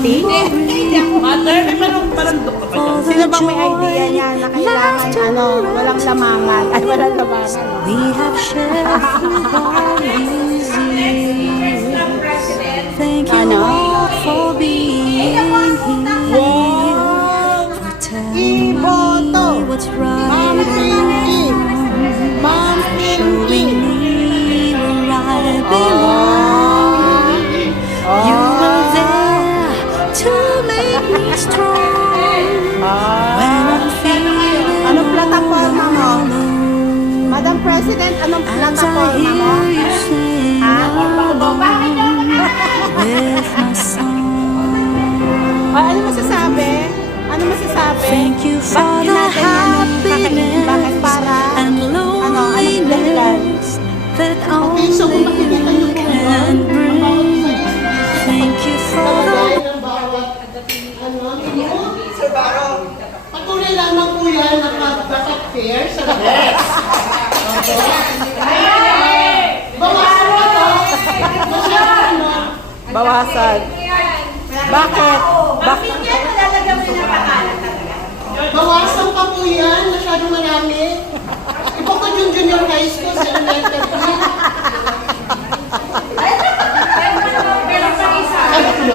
Hindi. Mother, parang doon ka pa. Sino bang may idea niya na kailangan walang lamangan? Ay, walang lamangan. We have shared all these years. Thank you all for being here. For telling me what's right and wrong. Showing me where I belong. You were there to make me strong. When I'm feeling Anong plataforma mo? alone. Madam President, anong As I plataforma mo? hear you sing along with my song. Ano masasabi? Ano masasabi? Thank you for Bakit the natin yan ang kakainin? Bakit happiness para? and loneliness that only you can bring. Thank you for the Patuloy lamang po yan nakap-fair sa labas. Bawasan mo to. Masyadong Bawasan. Bakit? Bakit? bawasan pa po yan. Masyadong marami. Iba ko yung junior high school sa elementary